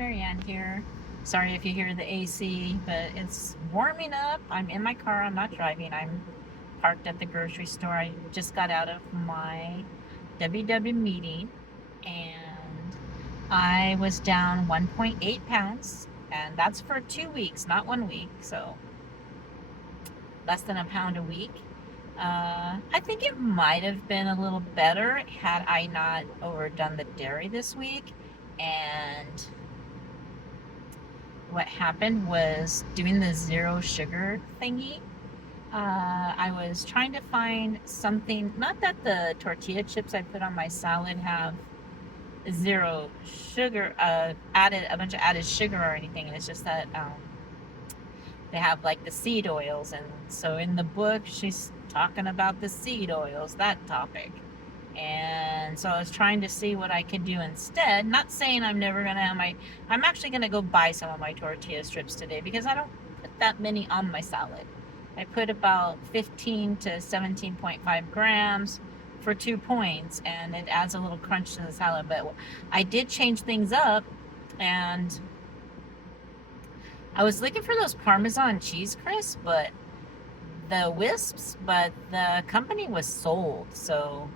Marianne here. Sorry if you hear the AC, but it's warming up. I'm in my car. I'm not driving. I'm parked at the grocery store. I just got out of my WW meeting and I was down 1.8 pounds, and that's for 2 weeks, not 1 week. So less than a pound a week. I think it might have been a little better had I not overdone the dairy this week. And what happened was doing the zero sugar thingy. I was trying to find something, not that the tortilla chips I put on my salad have zero sugar, added a bunch of added sugar or anything, and it's just that they have like the seed oils. And so in the book, she's talking about the seed oils, that topic. And so I was trying to see what I could do instead. Not saying I'm never going to have I'm actually going to go buy some of my tortilla strips today because I don't put that many on my salad. I put about 15 to 17.5 grams for 2 points, and it adds a little crunch to the salad. But I did change things up, and I was looking for those Parmesan cheese crisps, but the wisps, but the company was sold, so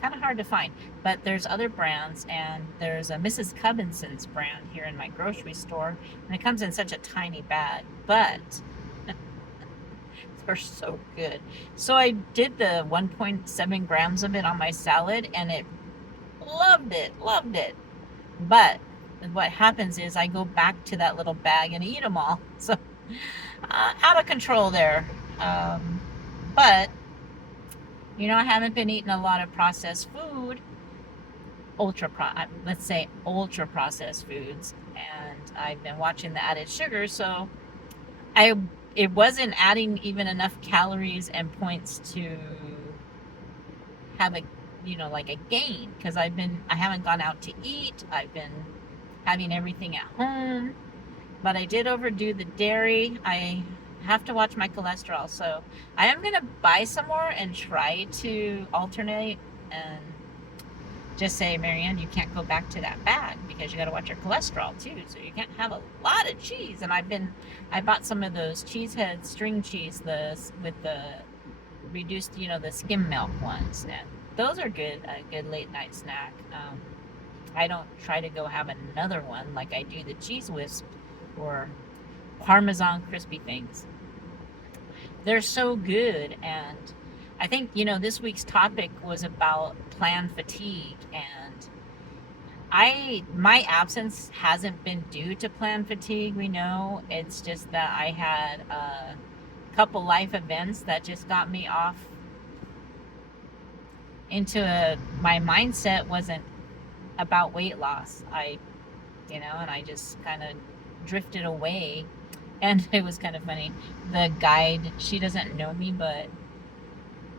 kind of hard to find. But there's other brands, and there's a Mrs. Cubinson's brand here in my grocery store, and it comes in such a tiny bag, but they're so good. So I did the 1.7 grams of it on my salad, and it loved it. But what happens is I go back to that little bag and eat them all. So out of control there. But I haven't been eating a lot of processed food, let's say ultra processed foods, and I've been watching the added sugar, so it wasn't adding even enough calories and points to have a like a gain, because I haven't gone out to eat. I've been having everything at home, but I did overdo the dairy. I have to watch my cholesterol, so I am going to buy some more and try to alternate and just say, Marianne, you can't go back to that bag because you got to watch your cholesterol too, so you can't have a lot of cheese. And I bought some of those Cheesehead string cheese, with the reduced, the skim milk ones, and those are good, a good late night snack. I don't try to go have another one like I do the Cheez Whiz or Parmesan crispy things. They're so good. And I think, this week's topic was about plan fatigue, and my absence hasn't been due to plan fatigue. We know it's just that I had a couple life events that just got me off into my mindset wasn't about weight loss. And I just kind of drifted away. And it was kind of funny. The guide, she doesn't know me, but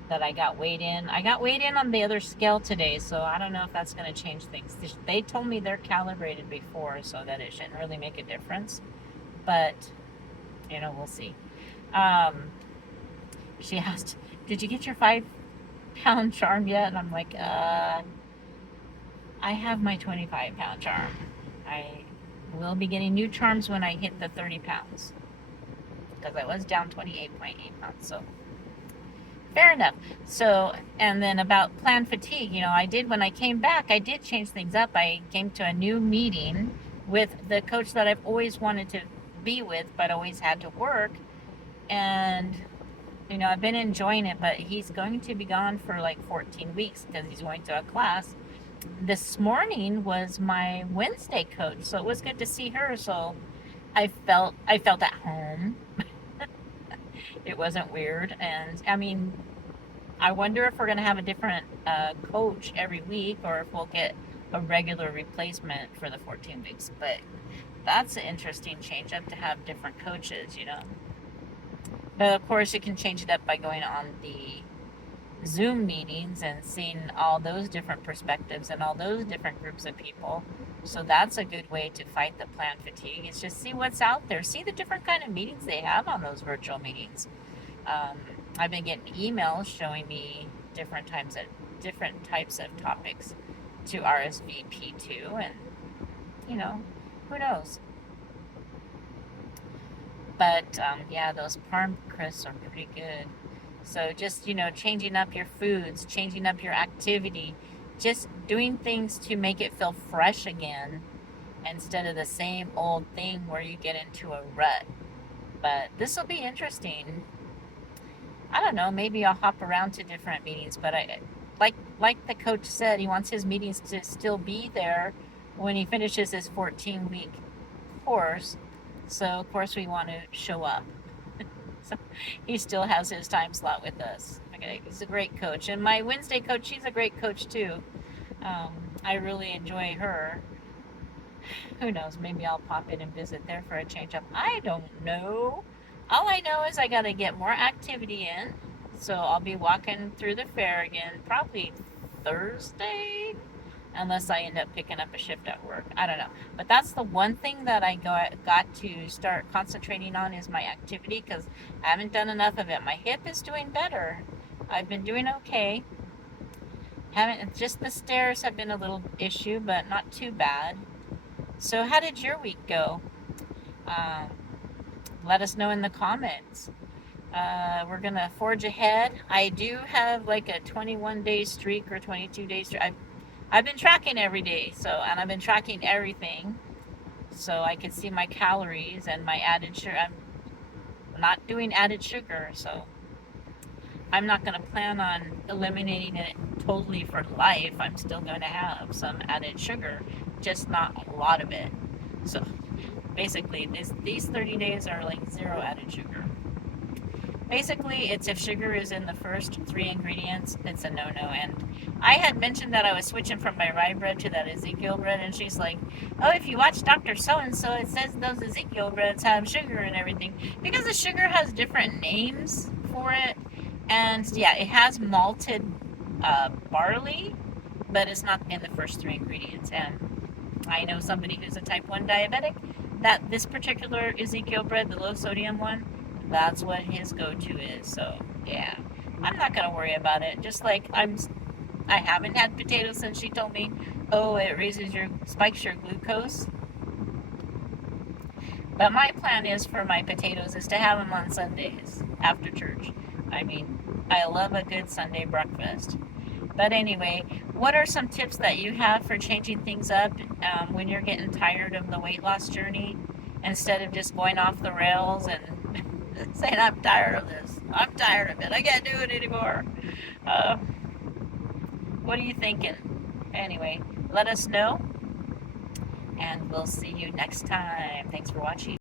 that I got weighed in. I got weighed in on the other scale today, so I don't know if that's going to change things. They told me they're calibrated before, so that it shouldn't really make a difference. But, we'll see. She asked, did you get your 5-pound charm yet? And I'm like, I have my 25-pound charm. I will be getting new charms when I hit the 30 pounds, because I was down 28.8 pounds. So fair enough. So, and then about plan fatigue, when I came back, I did change things up. I came to a new meeting with the coach that I've always wanted to be with, but always had to work. And, I've been enjoying it, but he's going to be gone for like 14 weeks because he's going to a class. This morning was my Wednesday coach, so it was good to see her. So I felt at home. It wasn't weird. And I wonder if we're going to have a different coach every week, or if we'll get a regular replacement for the 14 weeks. But that's an interesting change up to have different coaches, But of course, you can change it up by going on the Zoom meetings and seeing all those different perspectives and all those different groups of people. So that's a good way to fight the plan fatigue. Is just see what's out there. See the different kind of meetings they have on those virtual meetings. I've been getting emails showing me different types of topics to RSVP to, and Who knows? But yeah, those parm crisps are pretty good. So just, changing up your foods, changing up your activity, just doing things to make it feel fresh again instead of the same old thing where you get into a rut. But this will be interesting. I don't know, maybe I'll hop around to different meetings, but I like the coach said, he wants his meetings to still be there when he finishes his 14-week course. So of course we want to show up. So he still has his time slot with us. Okay, he's a great coach, and my Wednesday coach, she's a great coach too. I really enjoy her. Who knows? Maybe I'll pop in and visit there for a change up. I don't know. All I know is I got to get more activity in. So I'll be walking through the fair again probably Thursday, unless I end up picking up a shift at work. I don't know. But that's the one thing that I got to start concentrating on is my activity, because I haven't done enough of it. My hip is doing better. I've been doing okay. Haven't just the stairs have been a little issue, but not too bad. So how did your week go? Let us know in the comments. We're gonna forge ahead. I do have like a 21-day streak or 22-day streak. I've been tracking every day, and I've been tracking everything, so I can see my calories and my added sugar. I'm not doing added sugar, so I'm not going to plan on eliminating it totally for life. I'm still going to have some added sugar, just not a lot of it. So basically, these 30 days are like zero added sugar. Basically, it's if sugar is in the first 3 ingredients, it's a no-no. And I had mentioned that I was switching from my rye bread to that Ezekiel bread, and she's like, oh, if you watch Dr. So-and-so, it says those Ezekiel breads have sugar and everything. Because the sugar has different names for it. And yeah, it has malted barley, but it's not in the first 3 ingredients. And I know somebody who's a type 1 diabetic, that this particular Ezekiel bread, the low sodium one, that's what his go-to is. So yeah, I'm not gonna worry about it. Just like I haven't had potatoes since she told me, oh, it spikes your glucose. But my plan is for my potatoes is to have them on Sundays after church. I mean, I love a good Sunday breakfast. But anyway, what are some tips that you have for changing things up when you're getting tired of the weight loss journey, instead of just going off the rails and saying, I'm tired of this. I'm tired of it. I can't do it anymore. What are you thinking? Anyway, let us know, and we'll see you next time. Thanks for watching.